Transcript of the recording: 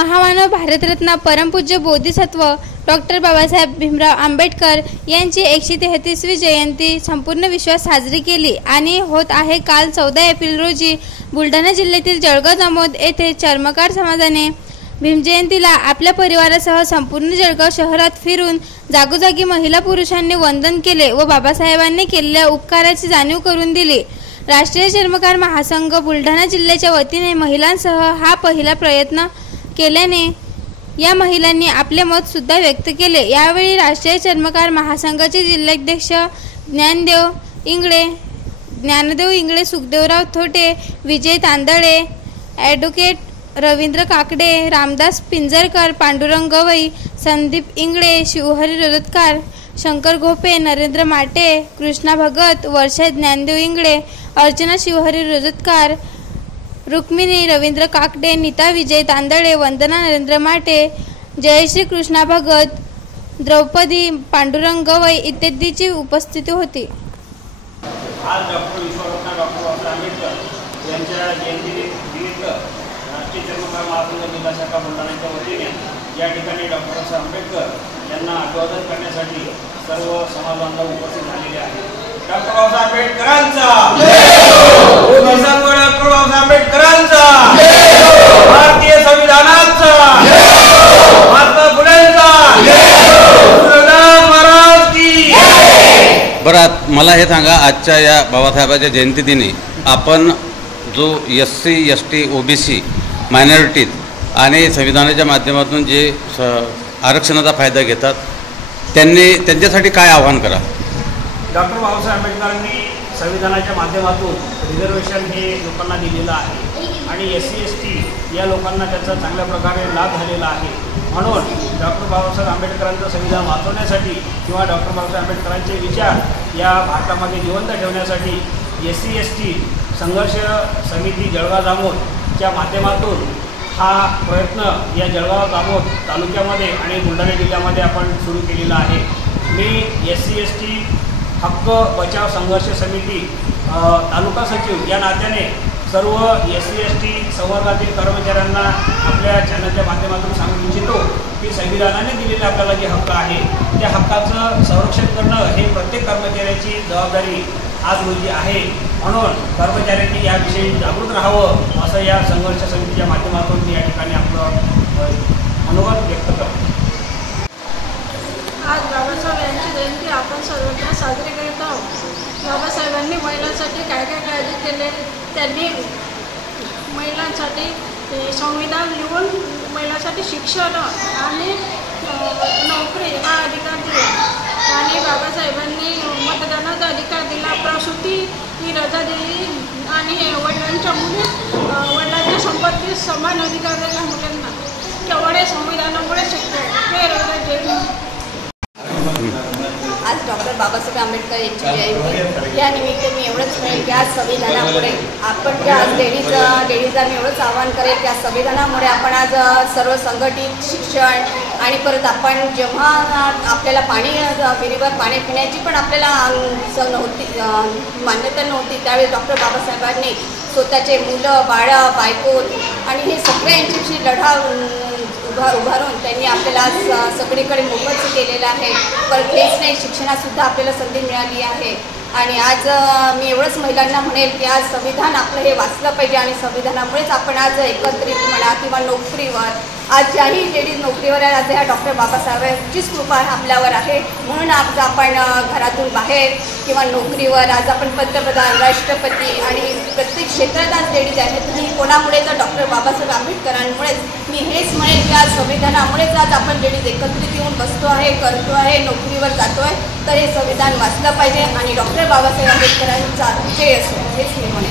महामानव भारतरत्न परमपूज्य बोधिसत्व डॉक्टर बाबासाहेब भीमराव आंबेडकर यांची 133वी जयंती संपूर्ण विश्वात साजरी केली आणि होत आहे। काल 14 एप्रिल रोजी बुलढाणा जिल्ह्यातील जळगाव जामोद येथे चर्मकार समाजाने भीमजयंतीला आपल्या परिवारासह संपूर्ण जळगाव शहरात फिरून जागोजागी महिला पुरुषांनी वंदन केले व बाबासाहेबांनी केलेल्या उपकाराची जाणीव करून दिली। राष्ट्रीय चर्मकार महासंघ बुलढाणा जिल्ह्याच्या वतीने महिलांसह हा पहिला प्रयत्न केल्याने या महिलांनी आपले मत सुद्धा व्यक्त केले। यावेळी राष्ट्रीय चर्मकार महासंघाचे जिल्हाध्यक्ष ज्ञानदेव इंगळे, सुखदेवराव थोटे, विजय तांदळे, ॲडव्होकेट रवींद्र काकडे, रामदास पिंजरकर, पांडुरंग गवई, संदीप इंगळे, शिवहरी रजतकार, शंकर घोपे, नरेंद्र माटे, कृष्णा भगत, वर्षा ज्ञानदेव इंगळे, अर्चना शिवहरी रजतकार, रुक्मिणी रवींद्र काकडे, नीता विजय तांदळे, वंदना नरेंद्र माटे, जयश्री कृष्णा भगत, द्रौपदी पांडुरंग गवई इत्यादींची उपस्थिती होती। आज डॉक्टर विश्वरत्न डॉक्टर बाबासाहेब आंबेडकर यांच्या जयंतीनिमित्त राष्ट्रीय चर्मकार महासंघ जिल्हा शाखा बुलढाण्याच्या वतीने या ठिकाणी डॉक्टर बाबासाहेब आंबेडकर यांना अभिवादन करण्यासाठी सर्व समाज बांधव उपस्थित झालेले आहेत। डॉक्टर बाबासाहेब आंबेडकरांचा डॉक्टर बाबासाहेब आंबेडकरांचा भारतीय संविधानाचा महात्मा फुलेंचा महाराज की। बरं, मला हे सांगा, आजच्या या बाबासाहेबांच्या जयंतीदिनी आपण जो SC ST OBC मायनॉरिटीत आणि संविधानाच्या माध्यमातून जे आरक्षणाचा फायदा घेतात त्यांच्यासाठी काय आव्हान करा? डॉक्टर बाबासाहेब आंबेडकरांनी संविधानाच्या माध्यमातून रिझर्वेशन हे लोकांना दिलेलं आहे आणि SC ST या लोकांना त्याचा चांगल्या प्रकारे लाभ झालेला आहे। म्हणून डॉक्टर बाबासाहेब आंबेडकरांचं संविधान वाचवण्यासाठी किंवा डॉक्टर बाबासाहेब आंबेडकरांचे विचार या भारतामध्ये जिवंत ठेवण्यासाठी SC ST संघर्ष समिती जळगाव जामोदच्या माध्यमातून हा प्रयत्न या जळगाव जामोद तालुक्यामध्ये आणि बुलढाणा जिल्ह्यामध्ये आपण सुरू केलेला आहे। मी SC ST हक्क बचाव संघर्ष समिती तालुका सचिव या नात्याने सर्व SC ST संवर्गातील कर्मचाऱ्यांना आपल्या चॅनलच्या माध्यमातून सांगू इच्छितो की संविधानाने दिलेले आपल्याला जे हक्क आहे त्या हक्काचं संरक्षण करणं हे प्रत्येक कर्मचाऱ्याची जबाबदारी आज रोजी आहे। म्हणून कर्मचाऱ्यांनी याविषयी जागृत राहावं असं या संघर्ष समितीच्या माध्यमातून मी या ठिकाणी आपलं मनोगत व्यक्त करतो। आज बाबासाहेब यांची जयंती आपण सर्वत्र साजरी करत आहोत। बाबासाहेबांनी महिलांसाठी काय काय काळजी केले, त्यांनी महिलांसाठी संविधान लिहून महिलांसाठी शिक्षण आणि नोकरी हा अधिकार दिला आणि बाबासाहेबांनी मतदानाचा अधिकार दिला, प्रसूती ही रजा दिली आणि वडिलांच्या वडिलांच्या संपत्तीत समान अधिकार दिला मुलांना। केवळ हे संविधानामुळे शक्य आहे। आज डॉक्टर बाबासाहेब आंबेडकर यांची जयंती या निमित्त मी एवढंच म्हणेन की आज संविधानामुळे आपण ज्या लेडीजला मी एवढंच आवाहन करेल की आज संविधानामुळे आपण आज सर्व संघटित शिक्षण आणि परत आपण जेव्हा आपल्याला पाणी विहिरीवर पाणी पिण्याची पण आपल्याला मान्यता नव्हती त्यावेळी डॉक्टर बाबासाहेबांनी स्वतःचे मुलं बाळं बायको आणि हे सगळ्यांच्याशी लढा उभारून त्यांनी आपल्याला आज सगळीकडे मोफत केलेलं आहे। परत हेच नाही, शिक्षणातसुद्धा आपल्याला संधी मिळाली आहे आणि आज मी एवढंच महिलांना म्हणेल की आज संविधान आपलं हे वाचलं पाहिजे आणि संविधानामुळेच आपण आज एकत्रित म्हणा किंवा नोकरीवर आज ज्याही लेडीज नोकरीवर आहे आज ह्या डॉक्टर बाबासाहेबांचीच कृपा आपल्यावर आहे। म्हणून आज आपण घरातून बाहेर किंवा नोकरीवर आज आपण पंतप्रधान, राष्ट्रपती आणि प्रत्येक क्षेत्रात आज लेडीज आहेत ही कोणामुळे तर डॉक्टर बाबासाहेब आंबेडकरांमुळेच। मी हेच म्हणेल की आज संविधानामुळेच आज आपण लेडीज एकत्रित येऊन बसतो आहे, करतो आहे, नोकरीवर जातो आहे, तर हे संविधान वाचलं पाहिजे आणि डॉक्टर बाबासाहेब आंबेडकरांचा विजय असो हेच मी म्हणेन।